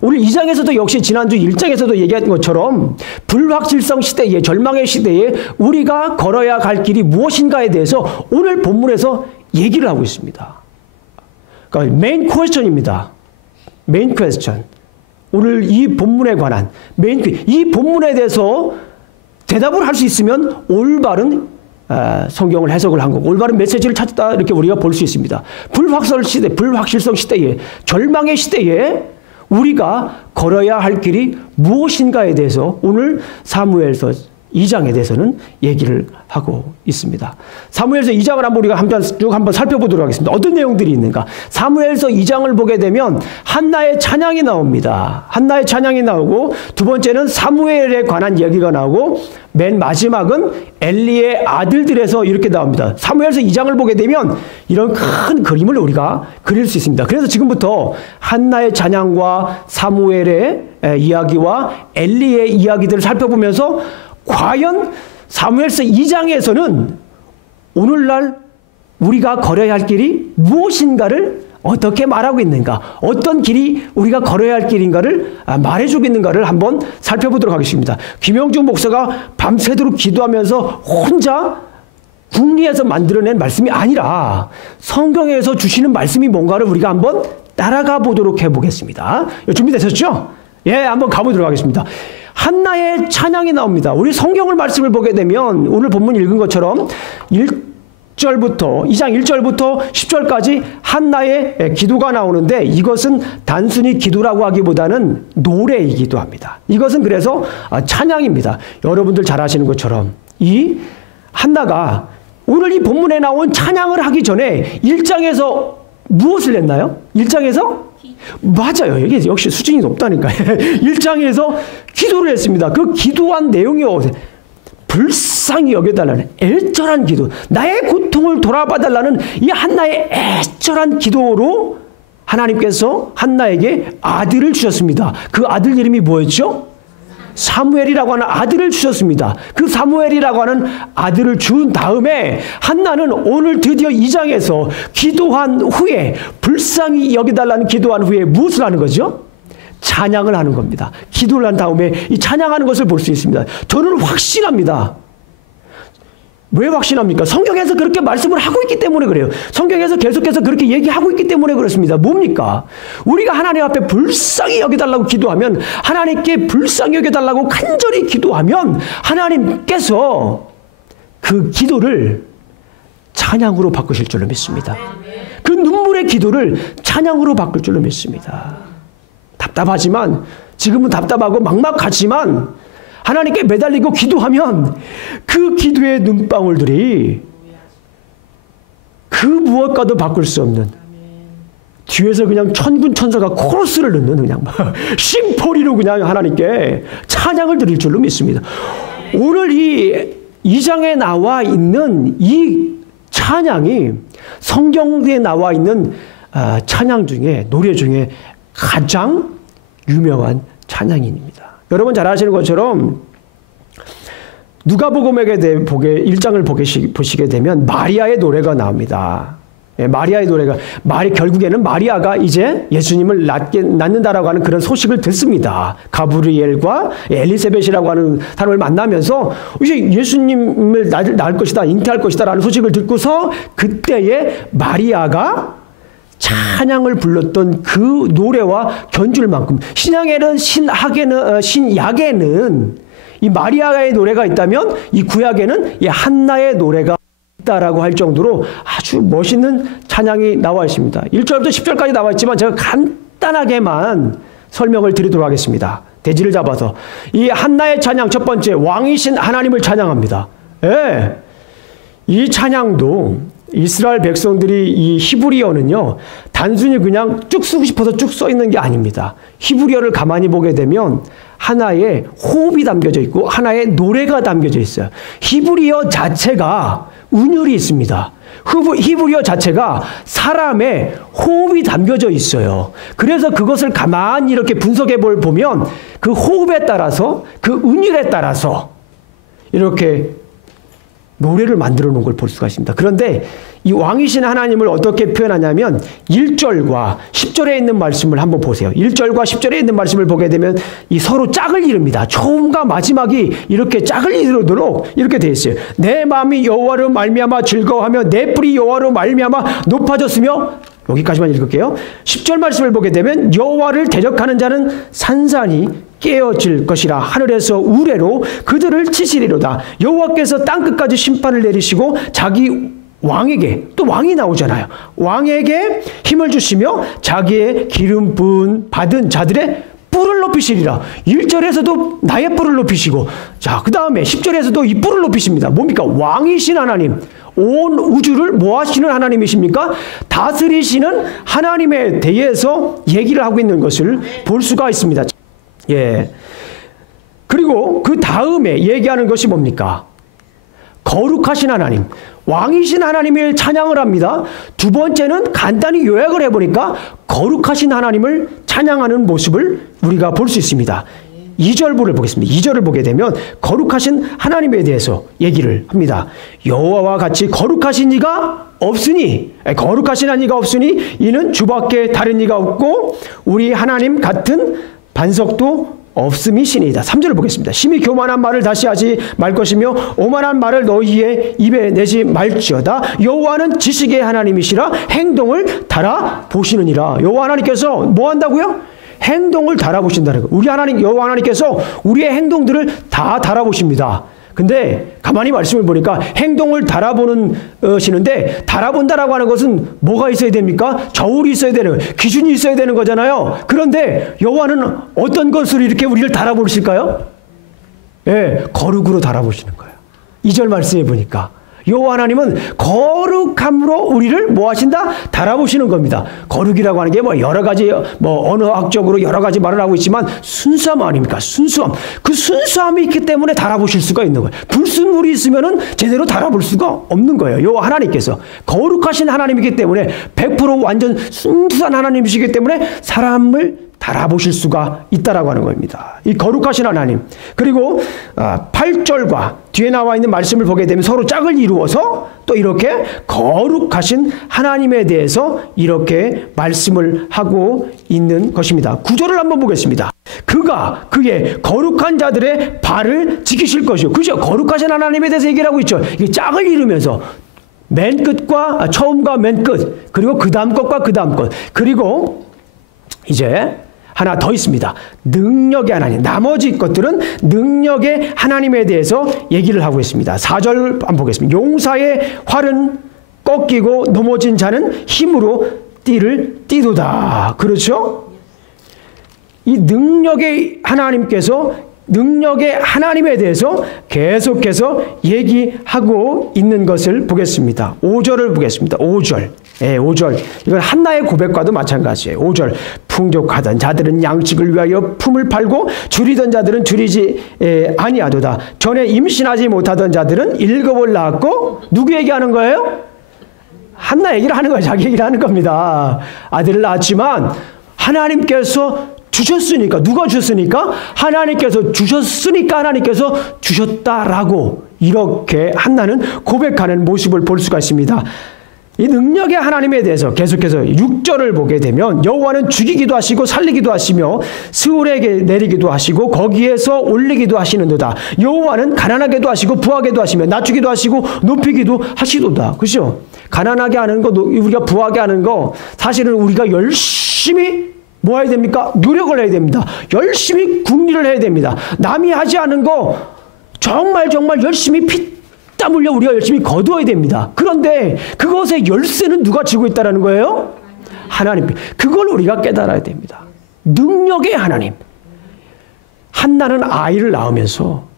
오늘 2장에서도 역시 지난주 1장에서도 얘기한 것처럼 불확실성 시대에, 절망의 시대에 우리가 걸어야 할 길이 무엇인가에 대해서 오늘 본문에서 얘기를 하고 있습니다. 그러니까 메인 퀘스천입니다. 메인 퀘스천. 오늘 이 본문에 관한 이 본문에 대해서 대답을 할 수 있으면 올바른 성경을 해석을 한 거고 올바른 메시지를 찾았다 이렇게 우리가 볼 수 있습니다. 불확실성 시대에, 절망의 시대에 우리가 걸어야 할 길이 무엇인가에 대해서 오늘 사무엘서 2장에 대해서는 얘기를 하고 있습니다. 사무엘서 2장을 한번 우리가 쭉 한번 살펴보도록 하겠습니다. 어떤 내용들이 있는가? 사무엘서 2장을 보게 되면 한나의 찬양이 나옵니다. 한나의 찬양이 나오고 두 번째는 사무엘에 관한 얘기가 나오고 맨 마지막은 엘리의 아들들에서 이렇게 나옵니다. 사무엘서 2장을 보게 되면 이런 큰 그림을 우리가 그릴 수 있습니다. 그래서 지금부터 한나의 찬양과 사무엘의 이야기와 엘리의 이야기들을 살펴보면서 과연 사무엘서 2장에서는 오늘날 우리가 걸어야 할 길이 무엇인가를 어떻게 말하고 있는가, 어떤 길이 우리가 걸어야 할 길인가를 말해주고 있는가를 한번 살펴보도록 하겠습니다. 김영중 목사가 밤새도록 기도하면서 혼자 궁리에서 만들어낸 말씀이 아니라 성경에서 주시는 말씀이 뭔가를 우리가 한번 따라가 보도록 해보겠습니다. 준비되셨죠? 예, 한번 가보도록 하겠습니다. 한나의 찬양이 나옵니다. 우리 성경을 말씀을 보게 되면 오늘 본문 읽은 것처럼 2장 1절부터 10절까지 한나의 기도가 나오는데 이것은 단순히 기도라고 하기보다는 노래이기도 합니다. 이것은 그래서 찬양입니다. 여러분들 잘 아시는 것처럼 이 한나가 오늘 이 본문에 나온 찬양을 하기 전에 1장에서 무엇을 했나요? 1장에서? 맞아요. 이게 역시 수준이 높다니까요. 1장에서 기도를 했습니다. 그 기도한 내용이 불쌍히 여겨달라는 애절한 기도, 나의 고통을 돌아봐달라는 이 한나의 애절한 기도로 하나님께서 한나에게 아들을 주셨습니다. 그 아들 이름이 뭐였죠? 사무엘이라고 하는 아들을 주셨습니다. 그 사무엘이라고 하는 아들을 준 다음에 한나는 오늘 드디어 2장에서 기도한 후에 불쌍히 여기달라는 기도한 후에 무엇을 하는 거죠? 찬양을 하는 겁니다. 기도를 한 다음에 이 찬양하는 것을 볼 수 있습니다. 저는 확신합니다. 왜 확신합니까? 성경에서 그렇게 말씀을 하고 있기 때문에 그래요. 성경에서 계속해서 그렇게 얘기하고 있기 때문에 그렇습니다. 뭡니까? 우리가 하나님 앞에 불쌍히 여겨달라고 기도하면, 하나님께 불쌍히 여겨달라고 간절히 기도하면 하나님께서 그 기도를 찬양으로 바꾸실 줄로 믿습니다. 그 눈물의 기도를 찬양으로 바꿀 줄로 믿습니다. 답답하지만, 지금은 답답하고 막막하지만 하나님께 매달리고 기도하면 그 기도의 눈방울들이 그 무엇과도 바꿀 수 없는, 뒤에서 그냥 천군 천사가 코러스를 넣는 그냥 심포리로 그냥 하나님께 찬양을 드릴 줄로 믿습니다. 오늘 이 2장에 나와 있는 이 찬양이 성경에 나와 있는 찬양 중에, 노래 중에 가장 유명한 찬양입니다. 여러분 잘 아시는 것처럼 누가복음에 1장을 보시게 되면 마리아의 노래가 나옵니다. 마리아의 노래가, 결국에는 마리아가 이제 예수님을 낳는다라고 하는 그런 소식을 듣습니다. 가브리엘과 엘리사벳이라고 하는 사람을 만나면서 이제 예수님을 낳을 것이다, 잉태할 것이다라는 소식을 듣고서 그때에 마리아가 찬양을 불렀던 그 노래와 견줄 만큼, 신약에는 이 마리아의 노래가 있다면 이 구약에는 이 한나의 노래가 있다라고 할 정도로 아주 멋있는 찬양이 나와 있습니다. 1절부터 10절까지 나와 있지만 제가 간단하게만 설명을 드리도록 하겠습니다. 대지를 잡아서 이 한나의 찬양, 첫 번째, 왕이신 하나님을 찬양합니다. 예. 이 찬양도 이스라엘 백성들이, 이 히브리어는요, 단순히 그냥 쭉 쓰고 싶어서 쭉 써 있는 게 아닙니다. 히브리어를 가만히 보게 되면 하나의 호흡이 담겨져 있고 하나의 노래가 담겨져 있어요. 히브리어 자체가 운율이 있습니다. 히브리어 자체가 사람의 호흡이 담겨져 있어요. 그래서 그것을 가만히 이렇게 분석해 보면 그 호흡에 따라서, 그 운율에 따라서 이렇게 노래를 만들어 놓은 걸 볼 수가 있습니다. 그런데 이 왕이신 하나님을 어떻게 표현하냐면 1절과 10절에 있는 말씀을 한번 보세요. 1절과 10절에 있는 말씀을 보게 되면 이 서로 짝을 이룹니다. 처음과 마지막이 이렇게 짝을 이루도록 이렇게 되어 있어요. 내 마음이 여호와로 말미암아 즐거워하며 내 뿔이 여호와로 말미암아 높아졌으며, 여기까지만 읽을게요. 10절 말씀을 보게 되면 여호와를 대적하는 자는 산산이 깨어질 것이라. 하늘에서 우레로 그들을 치시리로다. 여호와께서 땅끝까지 심판을 내리시고 자기 왕에게, 또 왕이 나오잖아요. 왕에게 힘을 주시며 자기의 기름 부은 받은 자들의 뿔을 높이시리라. 1절에서도 나의 뿔을 높이시고, 자, 그 다음에 10절에서도 이 뿔을 높이십니다. 뭡니까? 왕이신 하나님, 온 우주를 뭐 하시는 하나님이십니까? 다스리시는 하나님에 대해서 얘기를 하고 있는 것을 볼 수가 있습니다. 예. 그리고 그 다음에 얘기하는 것이 뭡니까? 거룩하신 하나님, 왕이신 하나님을 찬양을 합니다. 두 번째는 간단히 요약을 해보니까 거룩하신 하나님을 찬양하는 모습을 우리가 볼 수 있습니다. 2절부를 보겠습니다. 2절을 보게 되면 거룩하신 하나님에 대해서 얘기를 합니다. 여호와와 같이 거룩하신 이가 없으니, 거룩하신 이가 없으니 이는 주밖에 다른 이가 없고 우리 하나님 같은 반석도 없음이시니이다. 3절을 보겠습니다. 심히 교만한 말을 다시 하지 말 것이며 오만한 말을 너희의 입에 내지 말지어다. 여호와는 지식의 하나님이시라 행동을 달아보시느니라. 여호와 하나님께서 뭐 한다고요? 행동을 달아보신다는 거예요. 우리 하나님, 여호와 하나님께서 우리의 행동들을 다 달아보십니다. 근데 가만히 말씀을 보니까 행동을 달아보시는데, 달아본다라고 하는 것은 뭐가 있어야 됩니까? 저울이 있어야 되는, 기준이 있어야 되는 거잖아요. 그런데 여호와는 어떤 것으로 이렇게 우리를 달아보실까요? 예, 거룩으로 달아보시는 거예요. 2절 말씀해 보니까 여호와 하나님은 거룩함으로 우리를 뭐 하신다? 달아보시는 겁니다. 거룩이라고 하는 게 뭐 여러 가지 언어학적으로 여러 가지 말을 하고 있지만 순수함 아닙니까? 순수함. 그 순수함이 있기 때문에 달아보실 수가 있는 거예요. 불순물이 있으면은 제대로 달아볼 수가 없는 거예요. 여호와 하나님께서 거룩하신 하나님이기 때문에 100% 완전 순수한 하나님이시기 때문에 사람을 달아보실 수가 있다라고 하는 겁니다. 이 거룩하신 하나님. 그리고 8절과 뒤에 나와 있는 말씀을 보게 되면 서로 짝을 이루어서 또 이렇게 거룩하신 하나님에 대해서 이렇게 말씀을 하고 있는 것입니다. 9절을 한번 보겠습니다. 그가 그의 거룩한 자들의 발을 지키실 것이요. 그죠? 거룩하신 하나님에 대해서 얘기를 하고 있죠. 이게 짝을 이루면서 맨 끝과 처음과 맨 끝, 그리고 그 다음 것과 그 다음 것, 그리고 이제 하나 더 있습니다. 능력의 하나님. 나머지 것들은 능력의 하나님에 대해서 얘기를 하고 있습니다. 4절 한번 보겠습니다. 용사의 활은 꺾이고 넘어진 자는 힘으로 띠를 띠도다. 그렇죠? 이 능력의 하나님께서, 능력의 하나님에 대해서 계속해서 얘기하고 있는 것을 보겠습니다. 5절을 보겠습니다. 5절. 예, 5절. 이건 한나의 고백과도 마찬가지예요. 5절. 풍족하던 자들은 양식을 위하여 품을 팔고 줄이던 자들은 줄이지 아니하도다. 전에 임신하지 못하던 자들은 7을 낳았고, 누구 얘기하는 거예요? 한나 얘기를 하는 거예요. 자기 얘기를 하는 겁니다. 아들을 낳았지만 하나님께서 주셨으니까, 누가 주셨으니까? 하나님께서 주셨으니까 하나님께서 주셨다라고 이렇게 한나는 고백하는 모습을 볼 수가 있습니다. 이 능력의 하나님에 대해서 계속해서 6절을 보게 되면 여호와는 죽이기도 하시고 살리기도 하시며 스올에게 내리기도 하시고 거기에서 올리기도 하시는도다. 여호와는 가난하게도 하시고 부하게도 하시며 낮추기도 하시고 높이기도 하시도다. 그렇죠? 가난하게 하는 거, 우리가 부하게 하는 거, 사실은 우리가 열심히 뭐 해야 됩니까? 노력을 해야 됩니다. 열심히 궁리를 해야 됩니다. 남이 하지 않은 거 정말 열심히 피땀 흘려 우리가 열심히 거두어야 됩니다. 그런데 그것의 열쇠는 누가 쥐고 있다는 거예요? 하나님. 그걸 우리가 깨달아야 됩니다. 능력의 하나님. 한나는 아이를 낳으면서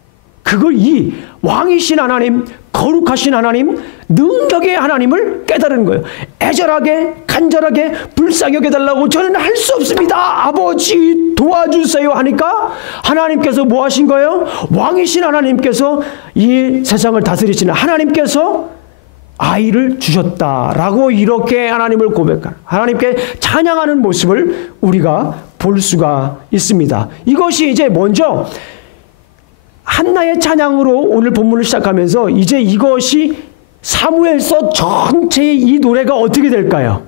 그걸 이 왕이신 하나님, 거룩하신 하나님, 능력의 하나님을 깨달은 거예요. 애절하게, 간절하게 불쌍히 여겨달라고 저는 할 수 없습니다. 아버지 도와주세요 하니까 하나님께서 뭐 하신 거예요? 왕이신 하나님께서 이 세상을 다스리시는 하나님께서 아이를 주셨다라고 이렇게 하나님을 고백하는, 하나님께 찬양하는 모습을 우리가 볼 수가 있습니다. 이것이 이제 먼저 한나의 찬양으로 오늘 본문을 시작하면서 이제 이것이 사무엘서 전체의 이 노래가 어떻게 될까요?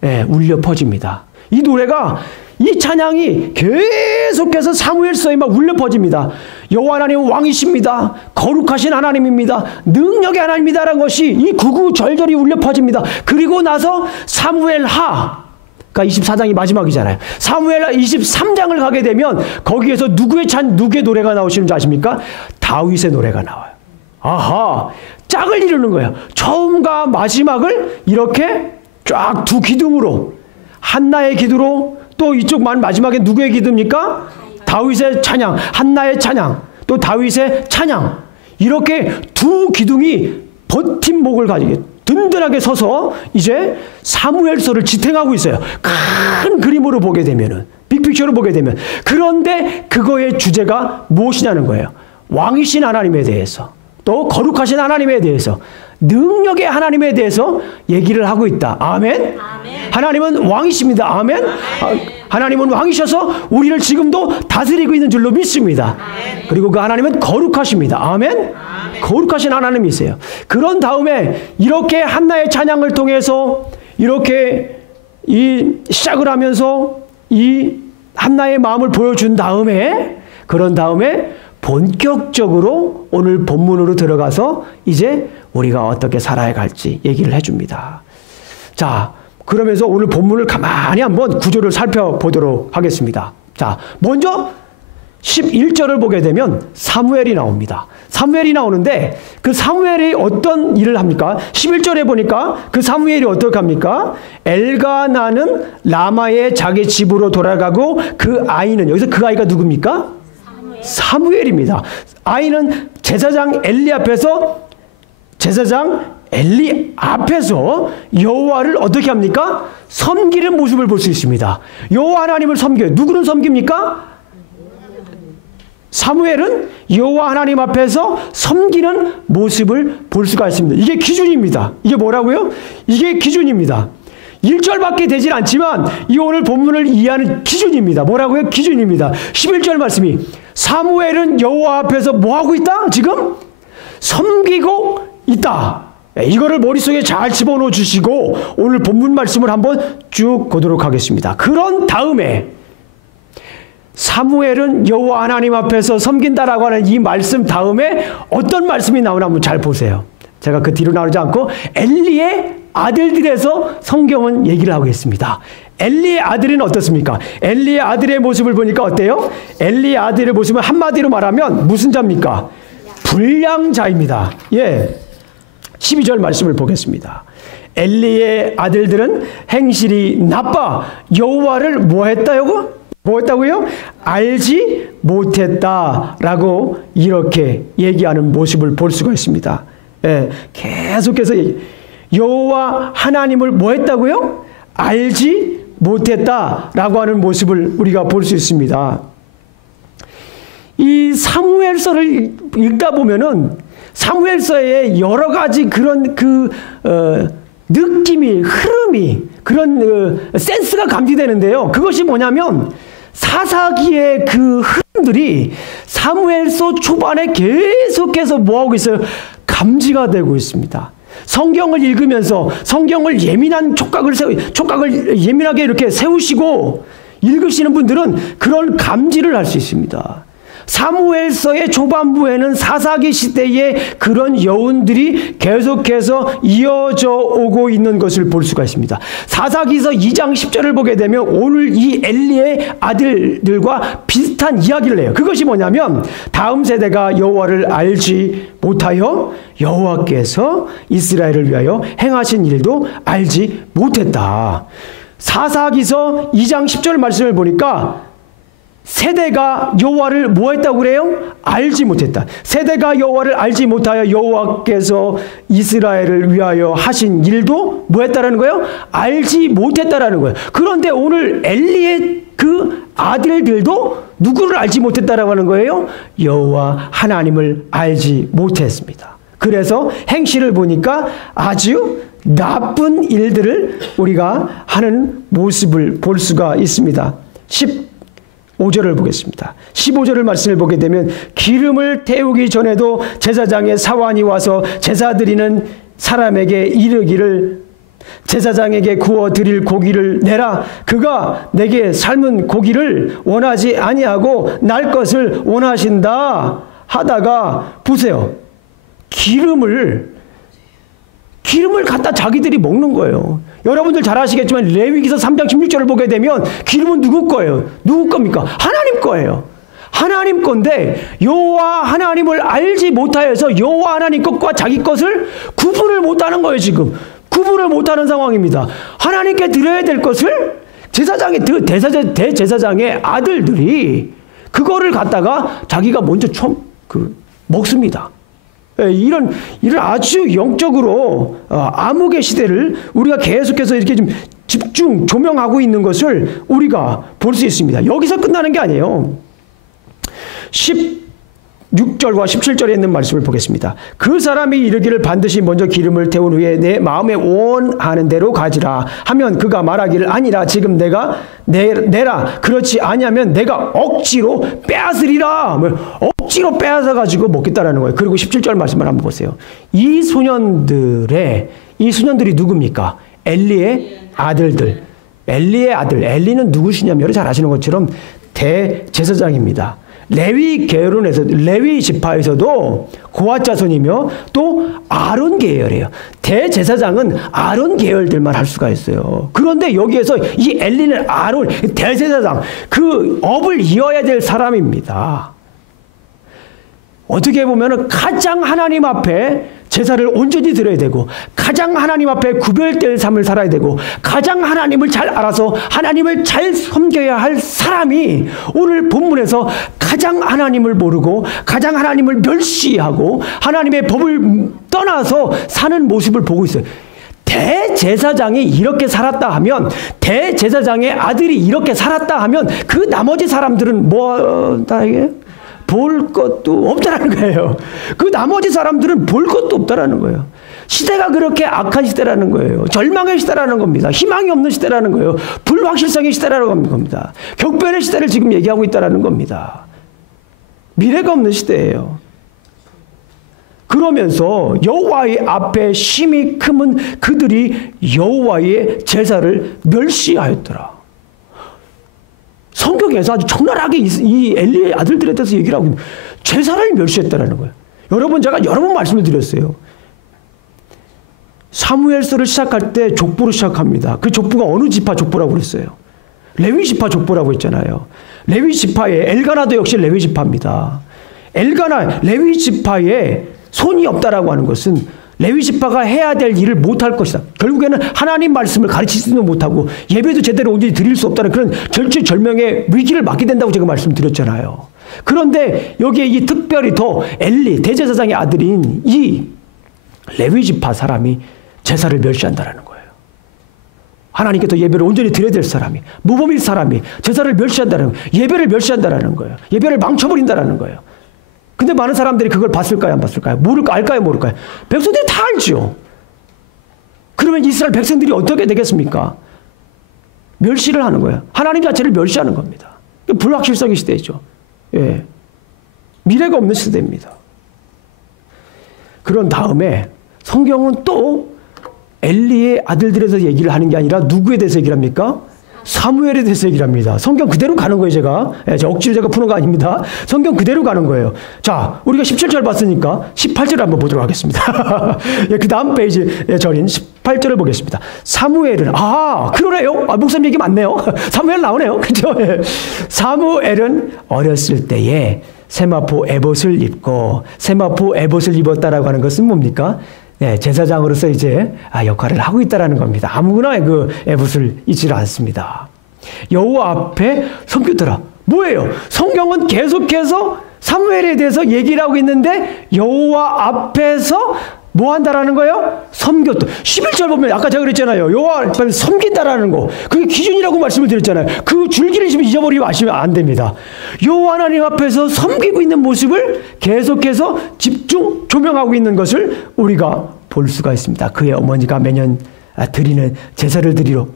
네, 울려 퍼집니다. 이 노래가, 이 찬양이 계속해서 사무엘서에 막 울려 퍼집니다. 여호와 하나님은 왕이십니다. 거룩하신 하나님입니다. 능력의 하나님이다라는 것이 이 구구절절히 울려 퍼집니다. 그리고 나서 사무엘하, 그러니까 24장이 마지막이잖아요. 사무엘하 23장을 가게 되면 거기에서 누구의 노래가 나오시는지 아십니까? 다윗의 노래가 나와요. 아하, 짝을 이루는 거예요. 처음과 마지막을 이렇게 쫙 두 기둥으로, 한나의 기도로, 또 이쪽 마지막에 누구의 기도입니까? 다윗의 찬양, 한나의 찬양, 또 다윗의 찬양. 이렇게 두 기둥이 버팀목을 가지고 든든하게 서서 이제 사무엘서를 지탱하고 있어요. 큰 그림으로 보게 되면은, 빅픽처로 보게 되면. 그런데 그거의 주제가 무엇이냐는 거예요. 왕이신 하나님에 대해서, 또 거룩하신 하나님에 대해서, 능력의 하나님에 대해서 얘기를 하고 있다. 아멘? 아멘. 하나님은 왕이십니다. 아멘? 아멘. 하나님은 왕이셔서 우리를 지금도 다스리고 있는 줄로 믿습니다. 아멘. 그리고 그 하나님은 거룩하십니다. 아멘? 아멘. 거룩하신 하나님이세요. 그런 다음에 이렇게 한나의 찬양을 통해서 이렇게 시작을 하면서 이 한나의 마음을 보여준 다음에, 그런 다음에 본격적으로 오늘 본문으로 들어가서 이제 우리가 어떻게 살아야 갈지 얘기를 해줍니다. 자, 그러면서 오늘 본문을 가만히 한번 구조를 살펴보도록 하겠습니다. 자, 먼저 11절을 보게 되면 사무엘이 나옵니다. 사무엘이 나오는데 그 사무엘이 어떤 일을 합니까? 11절에 보니까 그 사무엘이 어떻게 합니까? 엘가나는 라마의 자기 집으로 돌아가고 그 아이는, 여기서 그 아이가 누굽니까? 사무엘입니다. 아이는 제사장 엘리 앞에서 여호와를 어떻게 합니까? 섬기는 모습을 볼 수 있습니다. 여호와 하나님을 섬겨요. 누구는 섬깁니까? 사무엘은 여호와 하나님 앞에서 섬기는 모습을 볼 수가 있습니다. 이게 기준입니다. 이게 뭐라고요? 이게 기준입니다. 1절밖에 되질 않지만 이 오늘 본문을 이해하는 기준입니다. 뭐라고요? 기준입니다. 11절 말씀이, 사무엘은 여호와 앞에서 뭐하고 있다? 지금 섬기고 있다. 이거를 머릿속에 잘 집어넣어 주시고 오늘 본문 말씀을 한번 쭉 보도록 하겠습니다. 그런 다음에 사무엘은 여호와 하나님 앞에서 섬긴다라고 하는 이 말씀 다음에 어떤 말씀이 나오나 한번 잘 보세요. 제가 그 뒤로 나오지 않고 엘리의 아들들에서 성경은 얘기를 하고 있습니다. 엘리의 아들은 어떻습니까? 엘리의 아들의 모습을 보니까 어때요? 엘리의 아들의 모습은 한마디로 말하면 무슨 자입니까? 불량자입니다. 예, 12절 말씀을 보겠습니다. 엘리의 아들들은 행실이 나빠 여호와를 뭐했다고요? 알지 못했다라고 이렇게 얘기하는 모습을 볼 수가 있습니다. 예, 계속해서 여호와 하나님을 뭐했다고요? 알지 못했다라고 하는 모습을 우리가 볼 수 있습니다. 이 사무엘서를 읽다 보면은 사무엘서에 여러 가지 그런 느낌이, 흐름이, 그런 센스가 감지되는데요. 그것이 뭐냐면 사사기의 그 흐름들이 사무엘서 초반에 계속해서 뭐하고 있어요? 감지가 되고 있습니다. 성경을 읽으면서 성경을 촉각을 예민하게 이렇게 세우시고 읽으시는 분들은 그런 감지를 할 수 있습니다. 사무엘서의 초반부에는 사사기 시대의 그런 여운들이 계속해서 이어져 오고 있는 것을 볼 수가 있습니다. 사사기서 2장 10절을 보게 되면 오늘 이 엘리의 아들들과 비슷한 이야기를 해요. 그것이 뭐냐면 다음 세대가 여호와를 알지 못하여 여호와께서 이스라엘을 위하여 행하신 일도 알지 못했다. 사사기서 2장 10절 말씀을 보니까 세대가 여호와를 뭐했다고 그래요? 알지 못했다. 세대가 여호와를 알지 못하여 여호와께서 이스라엘을 위하여 하신 일도 뭐했다라는 거예요? 알지 못했다라는 거예요. 그런데 오늘 엘리의 그 아들들도 누구를 알지 못했다라고 하는 거예요? 여호와 하나님을 알지 못했습니다. 그래서 행실을 보니까 아주 나쁜 일들을 우리가 하는 모습을 볼 수가 있습니다. 15 15절을 보겠습니다. 15절을 말씀을 보게 되면 기름을 태우기 전에도 제사장의 사환이 와서 제사 드리는 사람에게 이르기를 제사장에게 구워 드릴 고기를 내라. 그가 내게 삶은 고기를 원하지 아니하고 날 것을 원하신다 하다가 보세요. 기름을 갖다 자기들이 먹는 거예요. 여러분들 잘 아시겠지만 레위기서 3장 16절을 보게 되면 기름은 누구 거예요? 누구 겁니까? 하나님 거예요. 하나님 건데 여호와 하나님을 알지 못하여서 여호와 하나님 것과 자기 것을 구분을 못하는 거예요. 지금 구분을 못하는 상황입니다. 하나님께 드려야 될 것을 대제사장의 아들들이 그거를 갖다가 자기가 먼저 먹습니다. 이런 아주 영적으로 암흑의 시대를 우리가 계속해서 이렇게 좀 집중 조명하고 있는 것을 우리가 볼 수 있습니다. 여기서 끝나는 게 아니에요. 16절과 17절에 있는 말씀을 보겠습니다. 그 사람이 이르기를 반드시 먼저 기름을 태운 후에 내 마음에 원하는 대로 가지라 하면 그가 말하기를 아니라 지금 내가 내라 그렇지 아니하면 내가 억지로 빼앗으리라. 억지로 빼앗아 가지고 먹겠다라는 거예요. 그리고 17절 말씀을 한번 보세요. 이 소년들이 누굽니까? 엘리의 아들들. 엘리의 아들. 엘리는 누구시냐면 여러분 잘 아시는 것처럼 대제사장입니다. 레위 계열에서 레위 지파에서도 고핫 자손이며 또 아론 계열이에요. 대제사장은 아론 계열들만 할 수가 있어요. 그런데 여기에서 이 엘리는 아론 대제사장 그 업을 이어야 될 사람입니다. 어떻게 보면 가장 하나님 앞에 제사를 온전히 드려야 되고 가장 하나님 앞에 구별될 삶을 살아야 되고 가장 하나님을 잘 알아서 하나님을 잘 섬겨야 할 사람이 오늘 본문에서 가장 하나님을 모르고 가장 하나님을 멸시하고 하나님의 법을 떠나서 사는 모습을 보고 있어요. 대제사장이 이렇게 살았다 하면 대제사장의 아들이 이렇게 살았다 하면 그 나머지 사람들은 뭐다 이게? 볼 것도 없다라는 거예요. 그 나머지 사람들은 볼 것도 없다라는 거예요. 시대가 그렇게 악한 시대라는 거예요. 절망의 시대라는 겁니다. 희망이 없는 시대라는 거예요. 불확실성의 시대라는 겁니다. 격변의 시대를 지금 얘기하고 있다라는 겁니다. 미래가 없는 시대예요. 그러면서 여호와의 앞에 심히 크면 그들이 여호와의 제사를 멸시하였더라. 성경에서 아주 적나라하게 이 엘리의 아들들에 대해서 얘기를 하고 제사를 멸시했다라는 거예요. 여러분 제가 여러 번 말씀을 드렸어요. 사무엘서를 시작할 때 족보로 시작합니다. 그 족보가 어느 지파 족보라고 그랬어요? 레위 지파 족보라고 했잖아요. 레위 지파에 엘가나도 역시 레위 지파입니다. 엘가나 레위 지파에 손이 없다라고 하는 것은 레위 지파가 해야 될 일을 못할 것이다. 결국에는 하나님 말씀을 가르치지도 못하고 예배도 제대로 온전히 드릴 수 없다는 그런 절체절명의 위기를 맞게 된다고 제가 말씀드렸잖아요. 그런데 여기에 이 특별히 더 엘리 대제사장의 아들인 이 레위 지파 사람이 제사를 멸시한다라는 거예요. 하나님께 예배를 온전히 드려야 될 사람이 모범일 사람이 제사를 멸시한다는 거예요. 예배를 멸시한다라는 거예요. 예배를 망쳐버린다라는 거예요. 근데 많은 사람들이 그걸 봤을까요? 안 봤을까요? 알까요? 모를까요? 백성들이 다 알죠. 그러면 이스라엘 백성들이 어떻게 되겠습니까? 멸시를 하는 거예요. 하나님 자체를 멸시하는 겁니다. 불확실성의 시대죠. 예. 미래가 없는 시대입니다. 그런 다음에 성경은 또 엘리의 아들들에 대해서 얘기를 하는 게 아니라 누구에 대해서 얘기를 합니까? 사무엘에 대해서 얘기를 합니다. 성경 그대로 가는 거예요, 제가. 억지로 제가 푸는 거 아닙니다. 성경 그대로 가는 거예요. 자, 우리가 17절 봤으니까 18절을 한번 보도록 하겠습니다. 그 다음 페이지에 절인 18절을 보겠습니다. 사무엘은, 그러네요. 목사님 얘기 맞네요. 사무엘 나오네요. 그죠? 사무엘은 어렸을 때에 세마포 에봇을 입고, 세마포 에봇을 입었다라고 하는 것은 뭡니까? 네, 제사장으로서 이제 역할을 하고 있다라는 겁니다. 아무거나 그 에봇을 입지를 않습니다. 여호와 앞에 섬겼더라. 뭐예요? 성경은 계속해서 사무엘에 대해서 얘기를 하고 있는데 여호와 앞에서 뭐 한다라는 거예요? 섬겼다. 11절 보면 아까 제가 그랬잖아요. 여호와 앞에 섬긴다라는 거. 그게 기준이라고 말씀을 드렸잖아요. 그 줄기를 지금 잊어버리면 안 됩니다. 여호와 하나님 앞에서 섬기고 있는 모습을 계속해서 집중 조명하고 있는 것을 우리가 볼 수가 있습니다. 그의 어머니가 매년 드리는 제사를 드리러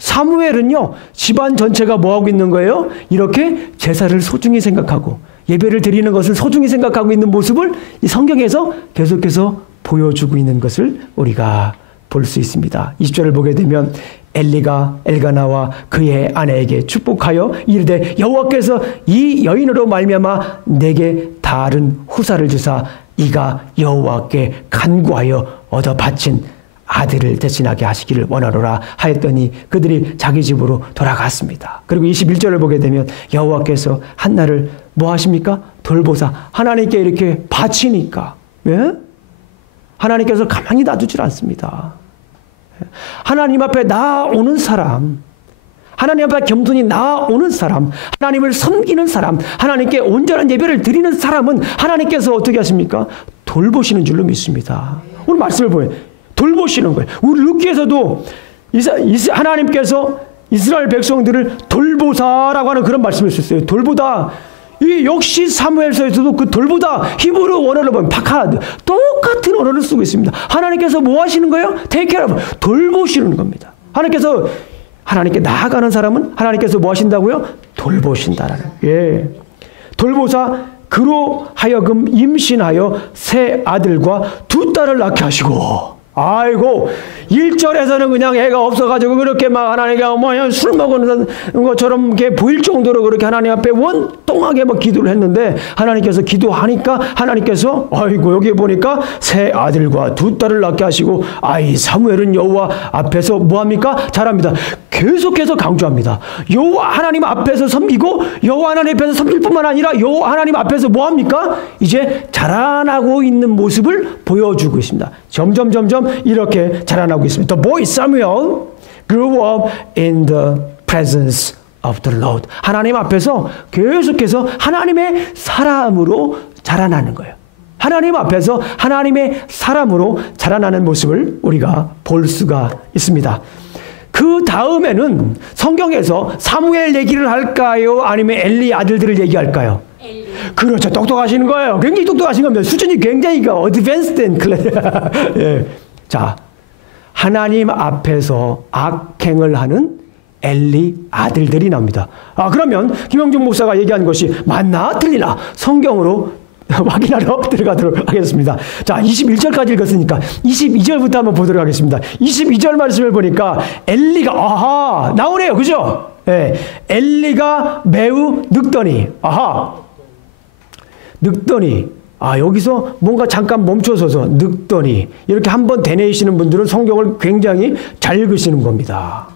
사무엘은요, 집안 전체가 뭐하고 있는 거예요? 이렇게 제사를 소중히 생각하고 예배를 드리는 것을 소중히 생각하고 있는 모습을 이 성경에서 계속해서 보여주고 있는 것을 우리가 볼 수 있습니다. 20절을 보게 되면 엘리가 엘가나와 그의 아내에게 축복하여 이르되 여호와께서 이 여인으로 말미암아 내게 다른 후사를 주사 이가 여호와께 간구하여 얻어 바친 아들을 대신하게 하시기를 원하노라 하였더니 그들이 자기 집으로 돌아갔습니다. 그리고 21절을 보게 되면 여호와께서 한나를 뭐 하십니까? 돌보사 하나님께 이렇게 바치니까, 예? 하나님께서 가만히 놔두질 않습니다. 하나님 앞에 나아오는 사람, 하나님 앞에 겸손히 나아오는 사람, 하나님을 섬기는 사람, 하나님께 온전한 예배를 드리는 사람은 하나님께서 어떻게 하십니까? 돌보시는 줄로 믿습니다. 오늘 말씀을 보면 돌보시는 거예요. 우리 룻기에서도 하나님께서 이스라엘 백성들을 돌보사라고 하는 그런 말씀을 썼어요. 돌보다. 이 역시 사무엘서에서도 그 돌보다 히브리 원어를 보면 파카드 똑같은 언어를 쓰고 있습니다. 하나님께서 뭐 하시는 거예요? take care of, 돌보시는 겁니다. 하나님께 나아가는 사람은 하나님께서 뭐 하신다고요? 돌보신다라는. 예. 돌보사 그로 하여금 임신하여 세 아들과 두 딸을 낳게 하시고, 아이고 1절에서는 그냥 애가 없어가지고 그렇게 막 하나님께 뭐 술 먹는 것처럼 이렇게 보일 정도로 그렇게 하나님 앞에 원통하게 막 기도를 했는데 하나님께서 기도하니까 하나님께서 아이고 여기 보니까 세 아들과 두 딸을 낳게 하시고 아이 사무엘은 여호와 앞에서 뭐합니까? 잘합니다. 계속해서 강조합니다. 여호와 하나님 앞에서 섬기고 여호와 하나님 앞에서 섬길 뿐만 아니라 여호와 하나님 앞에서 뭐합니까? 이제 자라나고 있는 모습을 보여주고 있습니다. 점점 이렇게 자라나고 있습니다. The boy Samuel grew up in the presence of the Lord. 하나님 앞에서 계속해서 하나님의 사람으로 자라나는 거예요. 하나님 앞에서 하나님의 사람으로 자라나는 모습을 우리가 볼 수가 있습니다. 그 다음에는 성경에서 사무엘 얘기를 할까요? 아니면 엘리 아들들을 얘기할까요? 엘리. 그렇죠. 똑똑하시는 거예요. 굉장히 똑똑하신 겁니다. 수준이 굉장히 어드밴스된 클래스. 예. 자, 하나님 앞에서 악행을 하는 엘리 아들들이 나옵니다. 그러면 김영중 목사가 얘기한 것이 맞나 틀리나 성경으로 확인하러 들어가도록 하겠습니다. 자, 21절까지 읽었으니까 22절부터 한번 보도록 하겠습니다. 22절 말씀을 보니까 엘리가 나오네요. 그죠? 예. 엘리가 매우 늙더니 여기서 뭔가 잠깐 멈춰서서 늙더니 이렇게 한번 되뇌이시는 분들은 성경을 굉장히 잘 읽으시는 겁니다.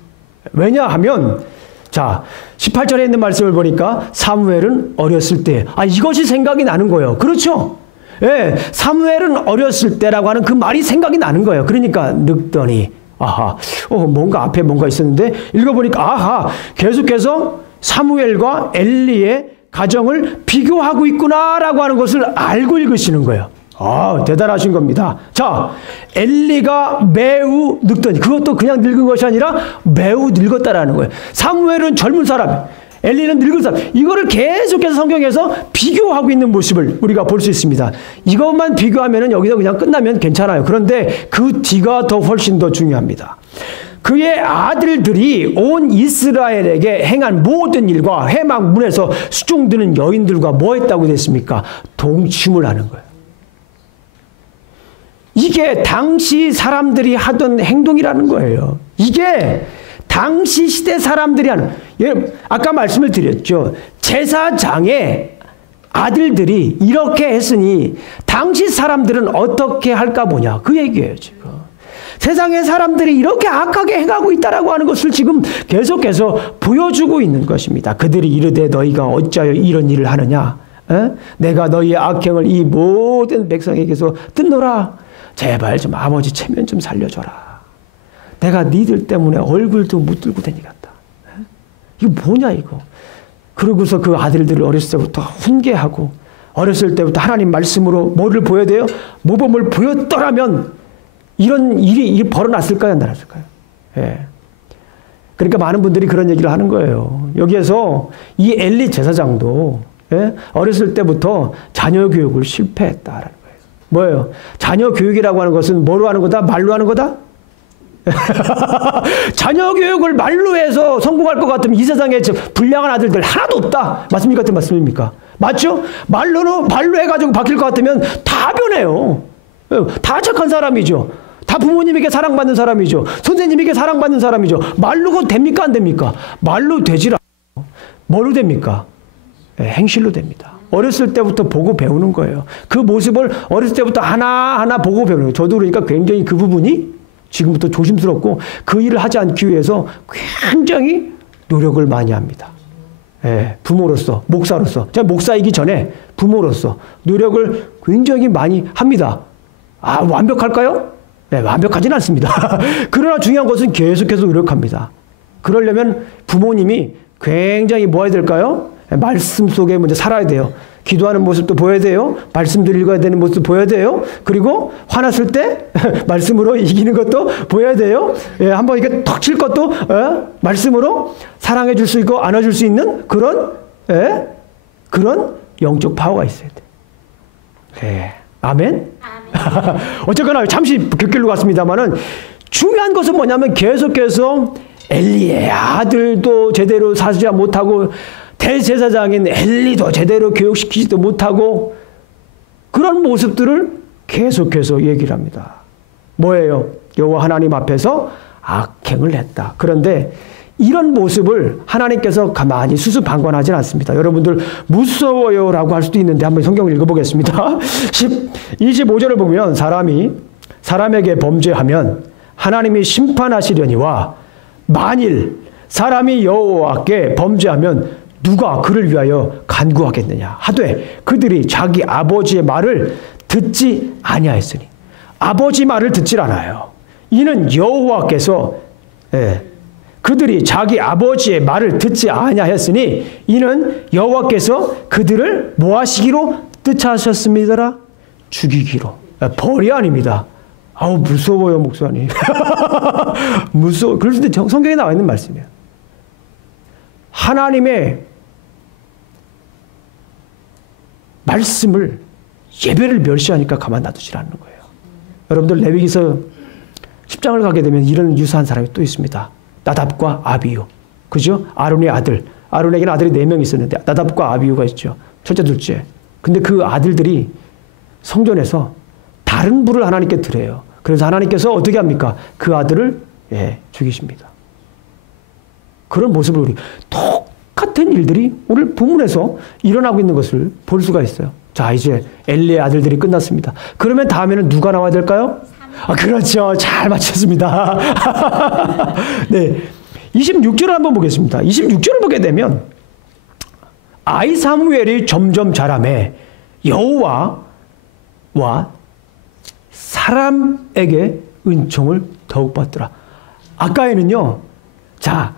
왜냐하면 자, 18절에 있는 말씀을 보니까 사무엘은 어렸을 때 이것이 생각이 나는 거예요. 그렇죠? 예, 사무엘은 어렸을 때라고 하는 그 말이 생각이 나는 거예요. 그러니까 늙더니 뭔가 앞에 뭔가 있었는데 읽어보니까 계속해서 사무엘과 엘리의 가정을 비교하고 있구나라고 하는 것을 알고 읽으시는 거예요. 대단하신 겁니다. 자, 엘리가 매우 늙더니 그것도 그냥 늙은 것이 아니라 매우 늙었다라는 거예요. 사무엘은 젊은 사람, 엘리는 늙은 사람. 이거를 계속해서 성경에서 비교하고 있는 모습을 우리가 볼 수 있습니다. 이것만 비교하면 여기서 그냥 끝나면 괜찮아요. 그런데 그 뒤가 더 훨씬 더 중요합니다. 그의 아들들이 온 이스라엘에게 행한 모든 일과 회막 문에서 수종드는 여인들과 뭐 했다고 됐습니까? 동침을 하는 거예요. 이게 당시 사람들이 하던 행동이라는 거예요. 이게 당시 시대 사람들이 하는, 아까 말씀을 드렸죠. 제사장의 아들들이 이렇게 했으니 당시 사람들은 어떻게 할까 보냐. 그 얘기예요, 지금. 세상의 사람들이 이렇게 악하게 행하고 있다라고 하는 것을 지금 계속해서 보여주고 있는 것입니다. 그들이 이르되 너희가 어찌하여 이런 일을 하느냐? 내가 너희의 악행을 이 모든 백성에게서 듣노라. 제발 좀 아버지 체면 좀 살려줘라. 내가 니들 때문에 얼굴도 못 들고 다니겠다. 이거 뭐냐 이거. 그러고서 그 아들들을 어렸을 때부터 훈계하고 어렸을 때부터 하나님 말씀으로 뭐를 보여야 돼요? 모범을 보였더라면 이런 일이 벌어났을까요? 안 났을까요? 예. 그러니까 많은 분들이 그런 얘기를 하는 거예요. 여기에서 이 엘리 제사장도 어렸을 때부터 자녀 교육을 실패했다라는 거예요. 뭐예요? 자녀 교육이라고 하는 것은 뭐로 하는 거다? 말로 하는 거다? 자녀 교육을 말로 해서 성공할 것 같으면 이 세상에 불량한 아들들 하나도 없다. 맞습니까? 같은 말씀입니까? 맞죠? 말로 해가지고 바뀔 것 같으면 다 변해요. 다 착한 사람이죠. 다 부모님에게 사랑받는 사람이죠. 선생님에게 사랑받는 사람이죠. 말로 그거 됩니까? 안 됩니까? 말로 되질 않아요. 뭐로 됩니까? 행실로 됩니다. 어렸을 때부터 보고 배우는 거예요. 그 모습을 어렸을 때부터 하나하나 보고 배우는 거예요. 저도 그러니까 굉장히 그 부분이 지금부터 조심스럽고 그 일을 하지 않기 위해서 굉장히 노력을 많이 합니다. 부모로서, 목사로서. 제가 목사이기 전에 부모로서 노력을 굉장히 많이 합니다. 완벽할까요? 네, 완벽하지는 않습니다. 그러나 중요한 것은 계속해서 노력합니다. 그러려면 부모님이 굉장히 뭐 해야 될까요? 말씀 속에 먼저 살아야 돼요. 기도하는 모습도 보여야 돼요. 말씀도 읽어야 되는 모습도 보여야 돼요. 그리고 화났을 때 말씀으로 이기는 것도 보여야 돼요. 한번 이렇게 턱 칠 것도 말씀으로 사랑해 줄 수 있고 안아줄 수 있는 그런 영적 파워가 있어야 돼. 아멘? 어쨌거나 잠시 곁길로 갔습니다만은 중요한 것은 뭐냐면 계속해서 엘리의 아들도 제대로 사주지 못하고 대제사장인 엘리도 제대로 교육시키지도 못하고 그런 모습들을 계속해서 얘기를 합니다. 뭐예요? 여호와 하나님 앞에서 악행을 했다. 그런데 이런 모습을 하나님께서 가만히 수수방관하지 않습니다. 여러분들 무서워요라고 할 수도 있는데 한번 성경을 읽어보겠습니다. 25절을 보면 사람에게 범죄하면 하나님이 심판하시려니와 만일 사람이 여호와께 범죄하면 누가 그를 위하여 간구하겠느냐 하되 그들이 자기 아버지의 말을 듣지 아니하였으니 아버지 말을 듣질 않아요. 이는 여호와께서 그들이 자기 아버지의 말을 듣지 아니하였으니 이는 여호와께서 그들을 뭐 하시기로 뜻하셨습니다라? 죽이기로. 벌이 아닙니다. 무서워요 목사님. 무서워. 그런데 성경에 나와 있는 말씀이에요. 하나님의 말씀을 예배를 멸시하니까 가만 놔두질 않는 거예요. 여러분들 레위기서 10장을 가게 되면 이런 유사한 사람이 또 있습니다. 나답과 아비후. 그죠? 아론에게는 아들이 4명 있었는데 나답과 아비후가 있죠. 첫째, 둘째. 근데 그 아들들이 성전에서 다른 불을 하나님께 드려요. 그래서 하나님께서 어떻게 합니까? 그 아들을 죽이십니다. 그런 모습을 우리 똑같은 일들이 오늘 본문에서 일어나고 있는 것을 볼 수가 있어요. 자, 이제 엘리의 아들들이 끝났습니다. 그러면 다음에는 누가 나와야 될까요? 그렇죠. 잘 맞췄습니다. 네. 26절을 한번 보겠습니다. 26절을 보게 되면 아이 사무엘이 점점 자라매 여호와와 사람에게 은총을 더욱 받더라. 아까에는요. 자,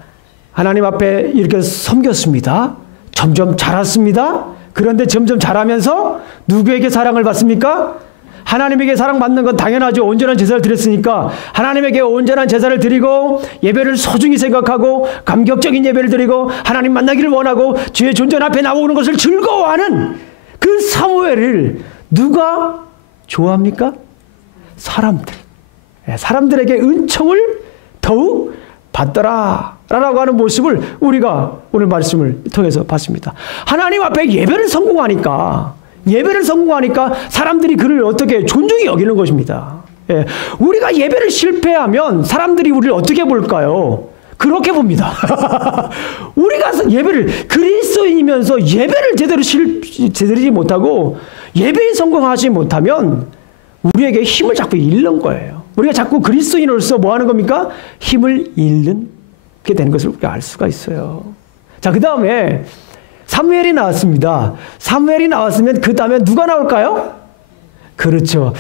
하나님 앞에 이렇게 섬겼습니다. 점점 자랐습니다. 그런데 점점 자라면서 누구에게 사랑을 받습니까? 하나님에게 사랑받는 건 당연하죠. 온전한 제사를 드렸으니까 하나님에게 온전한 제사를 드리고 예배를 소중히 생각하고 감격적인 예배를 드리고 하나님 만나기를 원하고 주의 존전 앞에 나오는 것을 즐거워하는 그 사무엘을 누가 좋아합니까? 사람들. 사람들에게 은총을 더욱 받더라 라고 하는 모습을 우리가 오늘 말씀을 통해서 봤습니다. 하나님 앞에 예배를 성공하니까 사람들이 그를 어떻게 존중히 여기는 것입니다. 우리가 예배를 실패하면 사람들이 우리를 어떻게 볼까요? 그렇게 봅니다. 우리가 예배를 그리스도인이면서 예배를 제대로 드리지 못하고 예배에 성공하지 못하면 우리에게 힘을 자꾸 잃는 거예요. 우리가 자꾸 그리스도인으로서 뭐 하는 겁니까? 힘을 잃게 되는 것을 우리가 알 수가 있어요. 자, 그 다음에 사무엘이 나왔습니다. 사무엘이 나왔으면 그 다음에 누가 나올까요? 그렇죠.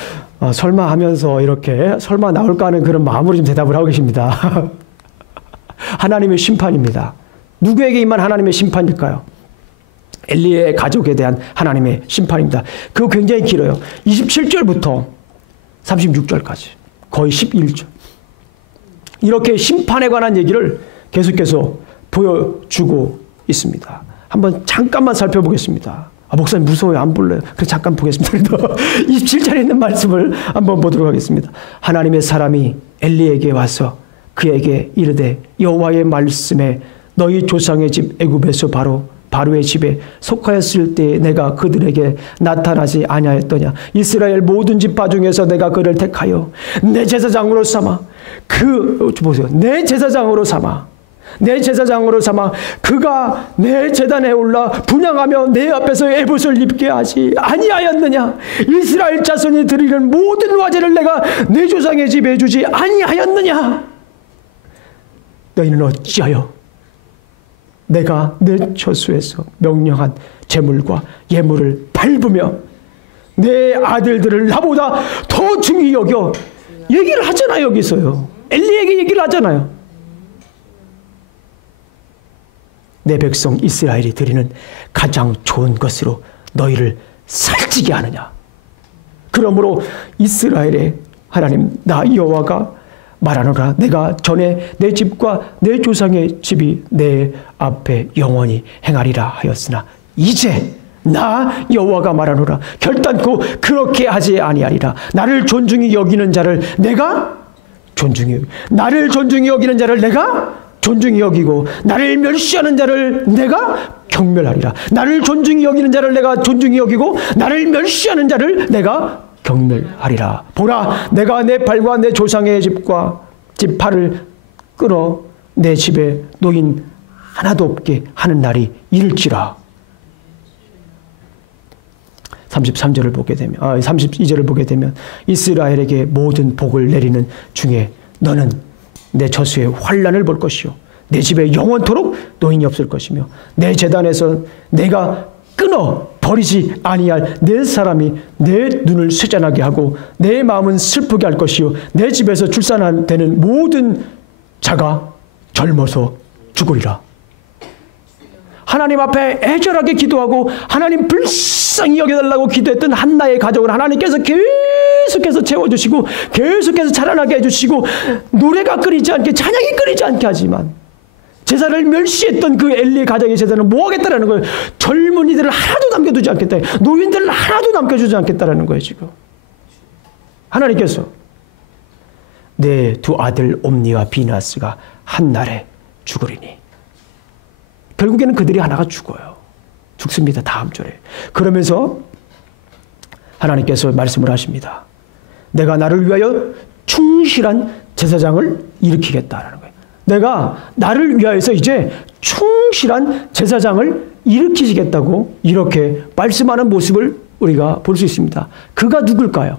설마 하면서 이렇게 설마 나올까 하는 그런 마음으로 좀 대답을 하고 계십니다. 하나님의 심판입니다. 누구에게 임한 하나님의 심판일까요? 엘리의 가족에 대한 하나님의 심판입니다. 그거 굉장히 길어요. 27절부터 36절까지 거의 11절. 이렇게 심판에 관한 얘기를 계속해서 보여주고 있습니다. 한번 잠깐만 살펴보겠습니다. 목사님 무서워요. 안 불러요. 그래서 잠깐 보겠습니다. 27절에 있는 말씀을 한번 보도록 하겠습니다. 하나님의 사람이 엘리에게 와서 그에게 이르되 여호와의 말씀에 너희 조상의 집 애굽에서 바로의 집에 속하였을 때에 내가 그들에게 나타나지 아니하였더냐. 이스라엘 모든 지파 중에서 내가 그를 택하여 내 제사장으로 삼아 내 제사장으로 삼아 그가 내 제단에 올라 분향하며 내 앞에서 에봇을 입게 하지 아니하였느냐. 이스라엘 자손이 드리는 모든 화제를 내가 내 조상의 집에 주지 아니하였느냐. 너희는 어찌하여 내가 내 처소에서 명령한 제물과 예물을 밟으며 내 아들들을 나보다 더 중히 여겨. 얘기를 하잖아요. 여기서요. 엘리에게 얘기를 하잖아요. 내 백성 이스라엘이 드리는 가장 좋은 것으로 너희를 살찌게 하느냐. 그러므로 이스라엘의 하나님 나 여호와가 말하노라. 내가 전에 내 집과 내 조상의 집이 내 앞에 영원히 행하리라 하였으나 이제 나 여호와가 말하노라. 결단코 그렇게 하지 아니하리라. 나를 존중히 여기는 자를 내가 존중히 여기고 나를 멸시하는 자를 내가 경멸하리라. 나를 존중히 여기는 자를 내가 존중히 여기고 나를 멸시하는 자를 내가 경멸하리라. 보라, 내가 내 팔과 내 조상의 집 팔을 끊어 내 집에 노인 하나도 없게 하는 날이 이를지라. 33절을 보게 되면 32절을 보게 되면 이스라엘에게 모든 복을 내리는 중에 너는 내 저수의 환난을 볼 것이요 내 집에 영원토록 노인이 없을 것이며 내 제단에서 내가 끊어 버리지 아니할 내 사람이 내 눈을 쇠잔하게 하고 내 마음은 슬프게 할 것이요 내 집에서 출산되는 모든 자가 젊어서 죽으리라. 하나님 앞에 애절하게 기도하고 하나님 불쌍히 여겨달라고 기도했던 한나의 가족을 하나님께서 계속해서 채워주시고 계속해서 자라나게 해주시고 노래가 끊이지 않게 찬양이 끊이지 않게 하지만 제사를 멸시했던 그 엘리 가정의 제사는 뭐 하겠다라는 거예요. 젊은이들을 하나도 남겨두지 않겠다. 노인들을 하나도 남겨주지 않겠다라는 거예요. 지금 하나님께서 내 두 아들 옴니와 비나스가 한날에 죽으리니 결국에는 그들이 하나가 죽습니다. 다음 절에. 그러면서 하나님께서 말씀을 하십니다. 내가 나를 위하여 충실한 제사장을 일으키겠다라는 거예요. 내가 나를 위하여서 이제 충실한 제사장을 일으키시겠다고 이렇게 말씀하는 모습을 우리가 볼 수 있습니다. 그가 누굴까요?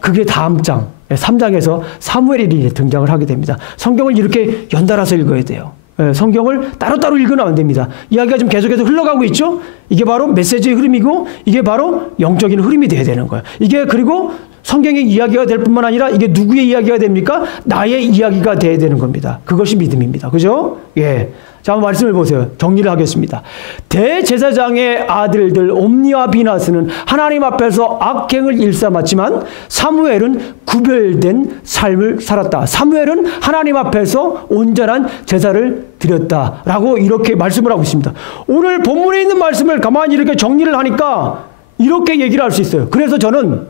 그게 다음 장 3장에서 사무엘이 등장을 하게 됩니다. 성경을 이렇게 연달아서 읽어야 돼요. 성경을 따로따로 읽으면 안 됩니다. 이야기가 좀 계속해서 흘러가고 있죠. 이게 바로 메시지의 흐름이고 이게 바로 영적인 흐름이 돼야 되는 거예요. 이게 그리고 성경의 이야기가 될 뿐만 아니라 이게 누구의 이야기가 됩니까? 나의 이야기가 돼야 되는 겁니다. 그것이 믿음입니다. 그죠? 예. 자, 한번 말씀을 보세요. 정리를 하겠습니다. 대제사장의 아들들 옴니와 비나스는 하나님 앞에서 악행을 일삼았지만 사무엘은 구별된 삶을 살았다. 사무엘은 하나님 앞에서 온전한 제사를 드렸다라고 이렇게 말씀을 하고 있습니다. 오늘 본문에 있는 말씀을 가만히 이렇게 정리를 하니까 이렇게 얘기를 할 수 있어요. 그래서 저는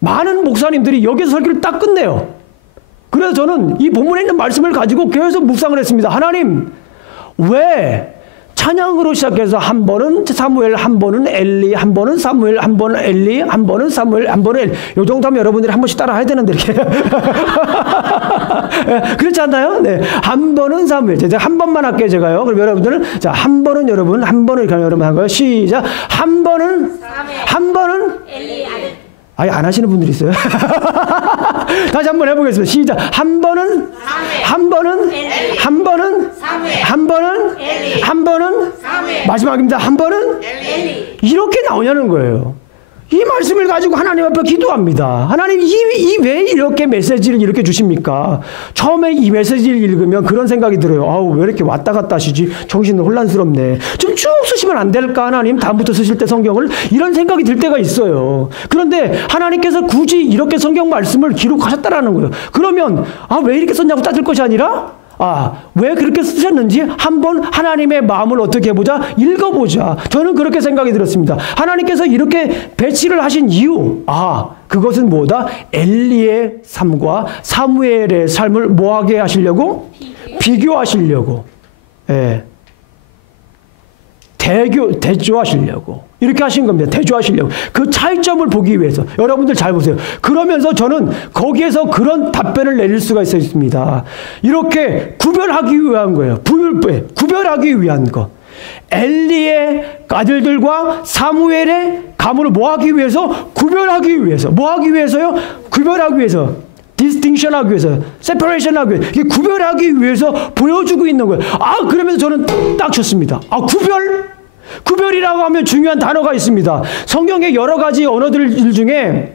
많은 목사님들이 여기서 설교를 딱 끝내요. 그래서 저는 이 본문에 있는 말씀을 가지고 계속 묵상을 했습니다. 하나님, 왜 찬양으로 시작해서 한 번은 사무엘, 한 번은 엘리, 한 번은 사무엘, 한 번은 엘리, 한 번은 사무엘, 한 번은 엘리. 이 정도면 여러분들이 한 번씩 따라 해야 되는데 이렇게. 그렇지 않나요? 네. 한 번은 사무엘. 제가 한 번만 할게요, 제가요. 그럼 여러분들은 자, 한 번은 여러분, 한 번을 이렇게 여러분 한 거예요. 시작. 한 번은 사무엘, 한 번은 엘리 아들. 아예 안 하시는 분들이 있어요. 다시 한번 해보겠습니다. 시작. 한 번은 사무엘, 한 번은 엘리, 한 번은 사무엘, 한 번은 엘리, 한 번은 사무엘, 마지막입니다. 한 번은 엘리. 이렇게 나오냐는 거예요. 이 말씀을 가지고 하나님 앞에 기도합니다. 하나님 왜 이렇게 메시지를 이렇게 주십니까? 처음에 이 메시지를 읽으면 그런 생각이 들어요. 아우, 왜 이렇게 왔다 갔다 하시지? 정신은 혼란스럽네. 좀 쭉 쓰시면 안 될까? 하나님 다음부터 쓰실 때 성경을 이런 생각이 들 때가 있어요. 그런데 하나님께서 굳이 이렇게 성경 말씀을 기록하셨다라는 거예요. 그러면 왜 이렇게 썼냐고 따질 것이 아니라 왜 그렇게 쓰셨는지 한번 하나님의 마음을 어떻게 해보자? 읽어보자. 저는 그렇게 생각이 들었습니다. 하나님께서 이렇게 배치를 하신 이유, 그것은 뭐다? 엘리의 삶과 사무엘의 삶을 뭐하게 하시려고? 비교하시려고. 예. 대조하시려고. 이렇게 하신 겁니다. 대조하시려고. 그 차이점을 보기 위해서. 여러분들 잘 보세요. 그러면서 저는 거기에서 그런 답변을 내릴 수가 있습니다. 이렇게 구별하기 위한 거예요. 구별하기 위한 거. 엘리의 아들들과 사무엘의 가문을 뭐하기 위해서? 구별하기 위해서. 뭐하기 위해서요? 구별하기 위해서. 디스팅션 하기 위해서, 세퍼레이션 하기 위해서, 이게 구별하기 위해서 보여주고 있는 거예요. 그러면서 저는 딱 쳤습니다. 구별이라고 하면 중요한 단어가 있습니다. 성경의 여러 가지 언어들 중에,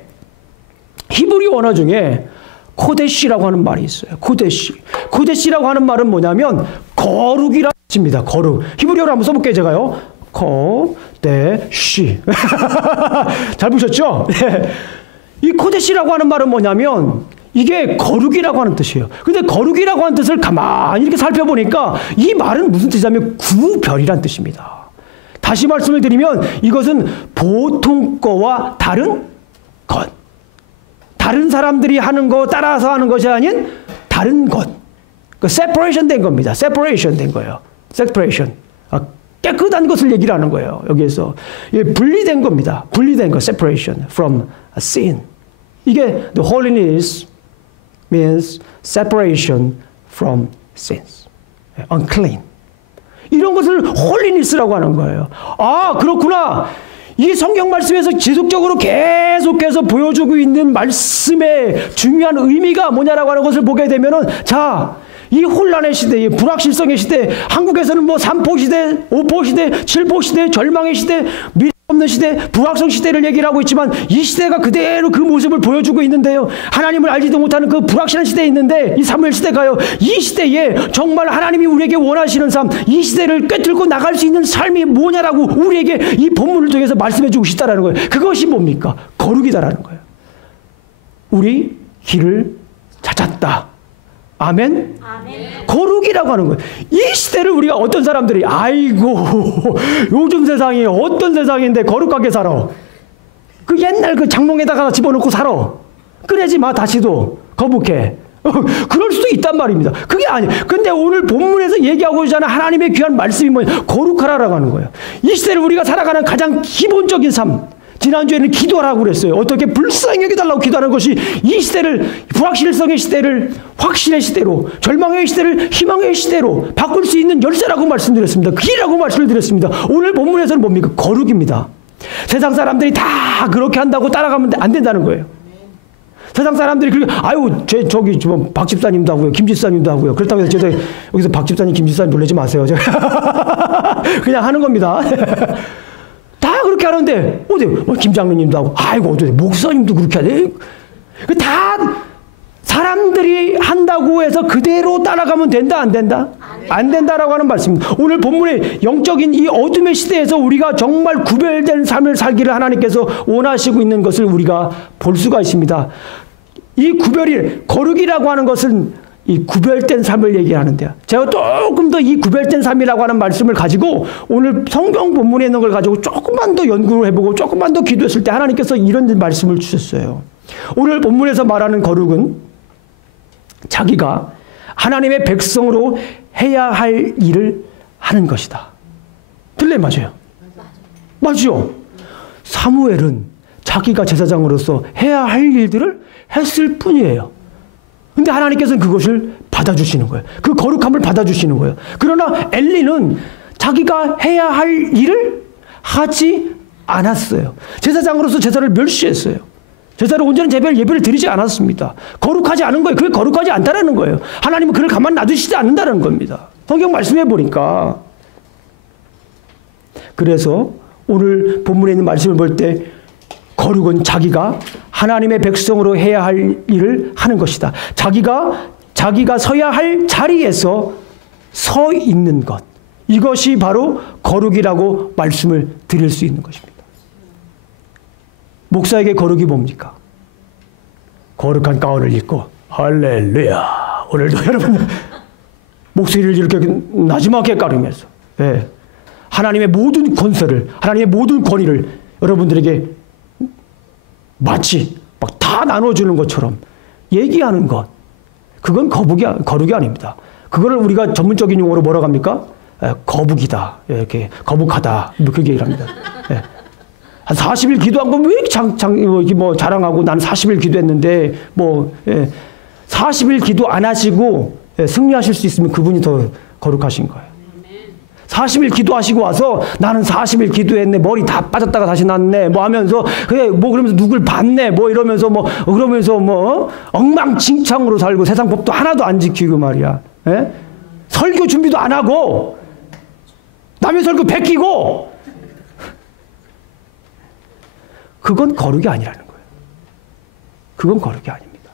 히브리 언어 중에 코데시라고 하는 말이 있어요. 코데시라고 하는 말은 뭐냐면 거룩이라는 뜻입니다. 거룩. 히브리어로 한번 써볼게요, 제가요. 코데시. 잘 보셨죠? 이 코데시라고 하는 말은 뭐냐면 이게 거룩이라고 하는 뜻이에요. 근데 거룩이라고 하는 뜻을 가만히 이렇게 살펴보니까 이 말은 무슨 뜻이냐면 구별이란 뜻입니다. 다시 말씀을 드리면 이것은 보통 거와 다른 것. 다른 사람들이 하는 거 따라서 하는 것이 아닌 다른 것. separation 된 겁니다. separation 된 거예요. separation. 깨끗한 것을 얘기를 하는 거예요. 여기에서. 분리된 겁니다. 분리된 거. separation from a sin. 이게 the holiness means separation from sins. unclean. 이런 것을 holiness라고 하는 거예요. 그렇구나. 이 성경 말씀에서 지속적으로 계속해서 보여주고 있는 말씀의 중요한 의미가 뭐냐라고 하는 것을 보게 되면은, 이 혼란의 시대, 이 불확실성의 시대, 한국에서는 3포 시대, 5포 시대, 7포 시대, 절망의 시대, 미래 없는 시대, 불확성 시대를 얘기를 하고 있지만 이 시대가 그대로 그 모습을 보여주고 있는데요. 하나님을 알지도 못하는 그 불확실한 시대에 있는데 이 사무엘 시대가요. 이 시대에 정말 하나님이 우리에게 원하시는 삶, 이 시대를 꿰뚫고 나갈 수 있는 삶이 뭐냐라고 우리에게 이 본문을 통해서 말씀해 주고 싶다라는 거예요. 그것이 뭡니까? 거룩이다라는 거예요. 우리 길을 찾았다. 아멘? 거룩이라고 하는 거예요. 이 시대를 우리가 어떤 사람들이 요즘 세상이 어떤 세상인데 거룩하게 살아. 그 옛날 그 장롱에다가 집어넣고 살아. 꺼내지 마 다시도. 거북해. 그럴 수도 있단 말입니다. 그게 아니에요. 근데 오늘 본문에서 얘기하고 있잖아요. 하나님의 귀한 말씀이 뭐예요? 거룩하라라고 하는 거예요. 이 시대를 우리가 살아가는 가장 기본적인 삶. 지난주에는 기도하라고 그랬어요. 어떻게 불쌍히 여겨달라고 기도하는 것이 이 시대를, 불확실성의 시대를 확신의 시대로, 절망의 시대를 희망의 시대로 바꿀 수 있는 열쇠라고 말씀드렸습니다. 길이라고 말씀을 드렸습니다. 오늘 본문에서는 뭡니까? 거룩입니다. 세상 사람들이 다 그렇게 한다고 따라가면 안 된다는 거예요. 세상 사람들이 저기 박 집사님도 하고요, 김 집사님도 하고요. 그렇다고 해서 제가 여기서 박 집사님, 김 집사님 놀라지 마세요. 그냥 하는 겁니다. 다 그렇게 하는데, 김 장로님도 하고, 어디 목사님도 그렇게 하네. 다 사람들이 한다고 해서 그대로 따라가면 된다, 안 된다? 안 된다라고 하는 말씀입니다. 오늘 본문의 영적인 이 어둠의 시대에서 우리가 정말 구별된 삶을 살기를 하나님께서 원하시고 있는 것을 우리가 볼 수가 있습니다. 이 거룩이라고 하는 것은 이 구별된 삶을 얘기하는데요. 제가 조금 더 이 구별된 삶이라고 하는 말씀을 가지고 오늘 성경 본문에 있는 걸 가지고 조금만 더 연구를 해보고 조금만 더 기도했을 때 하나님께서 이런 말씀을 주셨어요. 오늘 본문에서 말하는 거룩은 자기가 하나님의 백성으로 해야 할 일을 하는 것이다. 들래? 맞아요. 맞죠? 사무엘은 자기가 제사장으로서 해야 할 일들을 했을 뿐이에요. 근데 하나님께서는 그것을 받아주시는 거예요. 그 거룩함을 받아주시는 거예요. 그러나 엘리는 자기가 해야 할 일을 하지 않았어요. 제사장으로서 제사를 멸시했어요. 제사를 온전한 예배를 드리지 않았습니다. 거룩하지 않은 거예요. 그게 거룩하지 않다라는 거예요. 하나님은 그를 가만 놔두시지 않는다는 겁니다. 성경 말씀해 보니까. 그래서 오늘 본문에 있는 말씀을 볼 때 거룩은 자기가 하나님의 백성으로 해야 할 일을 하는 것이다. 자기가 서야 할 자리에서 서 있는 것. 이것이 바로 거룩이라고 말씀을 드릴 수 있는 것입니다. 목사에게 거룩이 뭡니까? 거룩한 가운을 입고 할렐루야. 오늘도 여러분 목소리를 이렇게 나지막하게 까르면서 예. 하나님의 모든 권세를, 하나님의 모든 권위를 여러분들에게 마치 막 다 나눠주는 것처럼 얘기하는 것, 그건 거룩이 아닙니다. 그거를 우리가 전문적인 용어로 뭐라고 합니까? 거북이다. 이렇게 거북하다. 그렇게 얘기를 합니다. 예. 한 40일 기도한 건 왜 이렇게 뭐 자랑하고 나는 40일 기도했는데 예. 40일 기도 안 하시고 승리하실 수 있으면 그분이 더 거룩하신 거예요. 40일 기도하시고 와서 나는 40일 기도했네, 머리 다 빠졌다가 다시 났네, 뭐 하면서, 그래, 뭐 그러면서 누굴 봤네, 뭐 이러면서 그러면서 엉망진창으로 살고 세상 법도 하나도 안 지키고 말이야. 예? 설교 준비도 안 하고, 남의 설교 베끼고, 그건 거룩이 아니라는 거예요. 그건 거룩이 아닙니다.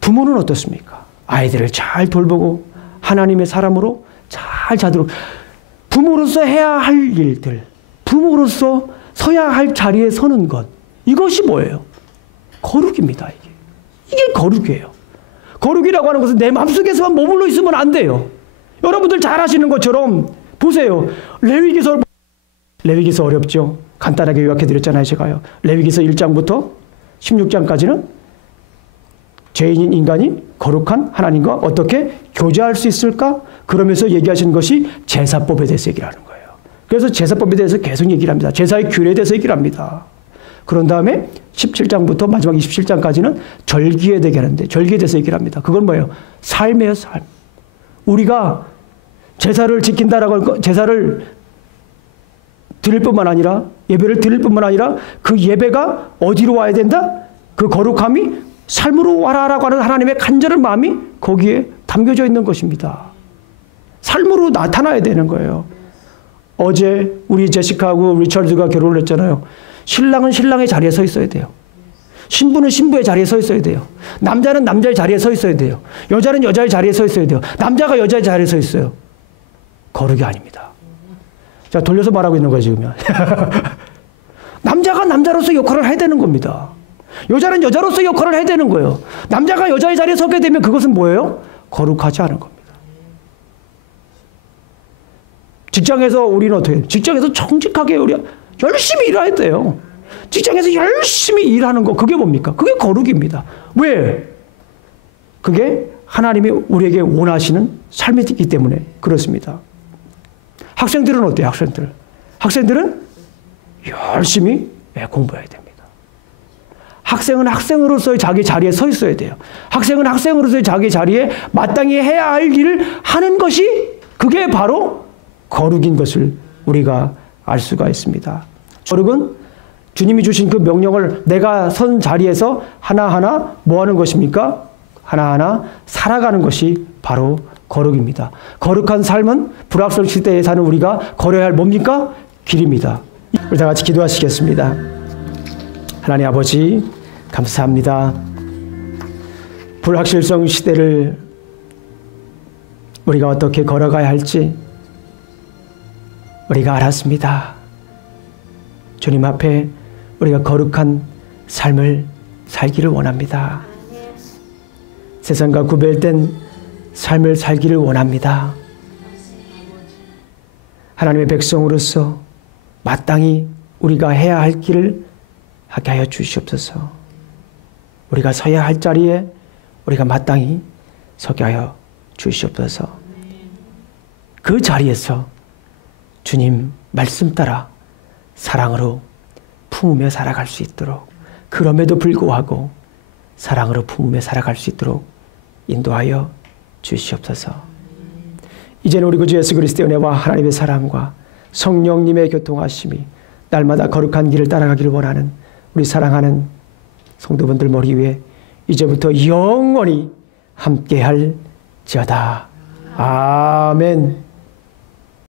부모는 어떻습니까? 아이들을 잘 돌보고, 하나님의 사람으로 잘 자도록 부모로서 해야 할 일들, 부모로서 서야 할 자리에 서는 것, 이것이 뭐예요? 거룩입니다. 이게 거룩이에요. 거룩이라고 하는 것은 내 마음속에서만 머물러 있으면 안 돼요. 여러분들 잘 아시는 것처럼 보세요. 레위기서 어렵죠. 간단하게 요약해 드렸잖아요. 제가요. 레위기서 1장부터 16장까지는 죄인인 인간이 거룩한 하나님과 어떻게 교제할 수 있을까? 그러면서 얘기하시는 것이 제사법에 대해서 얘기를 하는 거예요. 그래서 제사법에 대해서 계속 얘기를 합니다. 제사의 규례에 대해서 얘기를 합니다. 그런 다음에 17장부터 마지막 27장까지는 절기에 대해 하는데, 절기에 대해서 얘기를 합니다. 그건 뭐예요? 삶이에요, 삶. 우리가 제사를 지킨다라고, 제사를 드릴 뿐만 아니라, 예배를 드릴 뿐만 아니라 그 예배가 어디로 와야 된다? 그 거룩함이 삶으로 와라라고 하는 하나님의 간절한 마음이 거기에 담겨져 있는 것입니다. 삶으로 나타나야 되는 거예요. 어제 우리 제시카하고 리처드가 결혼을 했잖아요. 신랑은 신랑의 자리에 서 있어야 돼요. 신부는 신부의 자리에 서 있어야 돼요. 남자는 남자의 자리에 서 있어야 돼요. 여자는 여자의 자리에 서 있어야 돼요. 남자가 여자의 자리에 서 있어요. 거룩이 아닙니다. 자, 돌려서 말하고 있는 거예요, 지금요. 남자가 남자로서 역할을 해야 되는 겁니다. 여자는 여자로서 역할을 해야 되는 거예요. 남자가 여자의 자리에 서게 되면 그것은 뭐예요? 거룩하지 않은 겁니다. 직장에서 우리는 어떻게 해요? 직장에서 정직하게 우리 열심히 일해야 돼요. 직장에서 열심히 일하는 거, 그게 뭡니까? 그게 거룩입니다. 왜? 그게 하나님이 우리에게 원하시는 삶이기 때문에 그렇습니다. 학생들은 어때요? 학생들은 열심히 공부해야 됩니다. 학생은 학생으로서의 자기 자리에 서 있어야 돼요. 학생은 학생으로서의 자기 자리에 마땅히 해야 할 일을 하는 것이, 그게 바로 거룩인 것을 우리가 알 수가 있습니다. 거룩은 주님이 주신 그 명령을 내가 선 자리에서 하나하나 뭐 하는 것입니까? 하나하나 살아가는 것이 바로 거룩입니다. 거룩한 삶은 불확실 시대에 사는 우리가 걸어야 할 뭡니까? 길입니다. 우리 다 같이 기도하시겠습니다. 하나님 아버지, 감사합니다. 불확실성 시대를 우리가 어떻게 걸어가야 할지 우리가 알았습니다. 주님 앞에 우리가 거룩한 삶을 살기를 원합니다. 세상과 구별된 삶을 살기를 원합니다. 하나님의 백성으로서 마땅히 우리가 해야 할 길을 하게 하여 주시옵소서. 우리가 서야 할 자리에 우리가 마땅히 서게 하여 주시옵소서. 그 자리에서 주님 말씀 따라 사랑으로 품으며 살아갈 수 있도록, 그럼에도 불구하고 사랑으로 품으며 살아갈 수 있도록 인도하여 주시옵소서. 이제는 우리 구주 예수 그리스도의 은혜와 하나님의 사랑과 성령님의 교통하심이 날마다 거룩한 길을 따라가기를 원하는 우리 사랑하는 성도분들 머리 위에 이제부터 영원히 함께할지어다. 아멘.